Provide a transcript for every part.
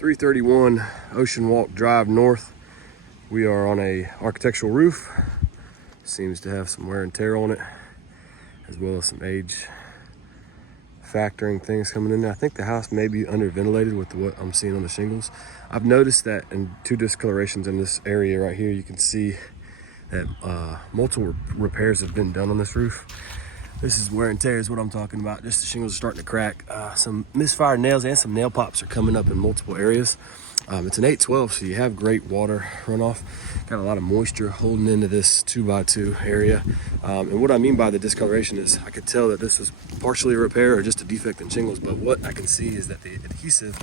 331 Ocean Walk Drive North. We are on a architectural roof. Seems to have some wear and tear on it, as well as some age factoring things coming in there. I think the house may be under ventilated with what I'm seeing on the shingles. I've noticed that in two discolorations in this area right here, you can see that multiple repairs have been done on this roof. This is wear and tear is what I'm talking about. Just the shingles are starting to crack. Some misfired nails and some nail pops are coming up in multiple areas. It's an 812, so you have great water runoff. Got a lot of moisture holding into this 2x2 area. And what I mean by the discoloration is I could tell that this was partially a repair or just a defect in shingles, but what I can see is that the adhesive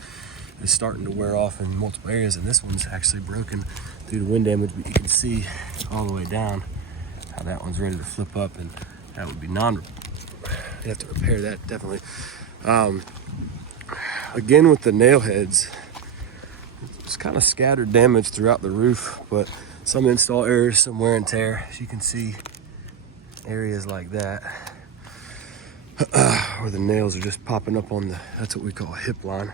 is starting to wear off in multiple areas, and this one's actually broken due to wind damage, but you can see all the way down how that one's ready to flip up, and that would be you have to repair that definitely. Again, with the nail heads, it's kind of scattered damage throughout the roof, but some install errors, some wear and tear. As you can see, areas like that where the nails are just popping up on that's what we call a hip line,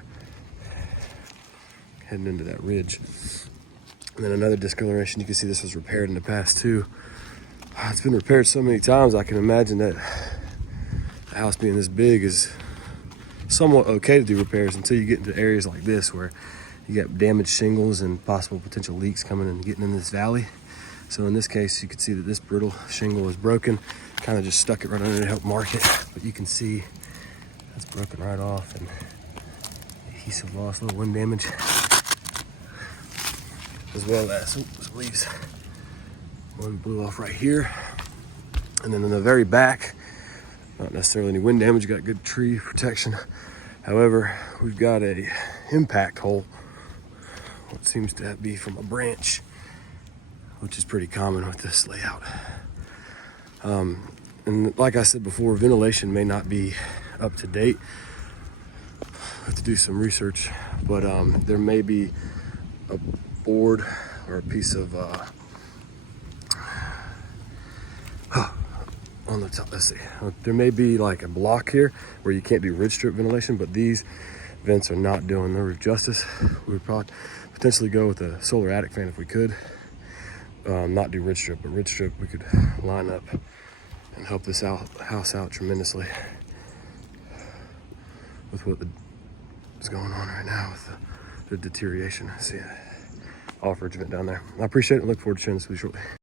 heading into that ridge. And then another discoloration, you can see this was repaired in the past too. It's been repaired so many times, I can imagine that the house being this big is somewhat okay to do repairs until you get into areas like this where you got damaged shingles and possible potential leaks coming and getting in this valley. So in this case, you can see that this brittle shingle is broken. Kind of just stuck it right under to help mark it, but you can see that's broken right off, and adhesive loss, a little wind damage, as well as some leaves. One blew off right here, and then in the very back, not necessarily any wind damage, got good tree protection. However, we've got a impact hole, what seems to be from a branch, which is pretty common with this layout. And like I said before, ventilation may not be up to date. I have to do some research, but there may be a board or a piece of on the top, let's see, there may be like a block here where you can't do ridge strip ventilation, but these vents are not doing the roof justice. We would probably potentially go with a solar attic fan if we could. Not do ridge strip, but ridge strip we could line up and help this house out tremendously with what is going on right now with the deterioration. See, off-ridge vent down there. I appreciate it and look forward to sharing this with you shortly.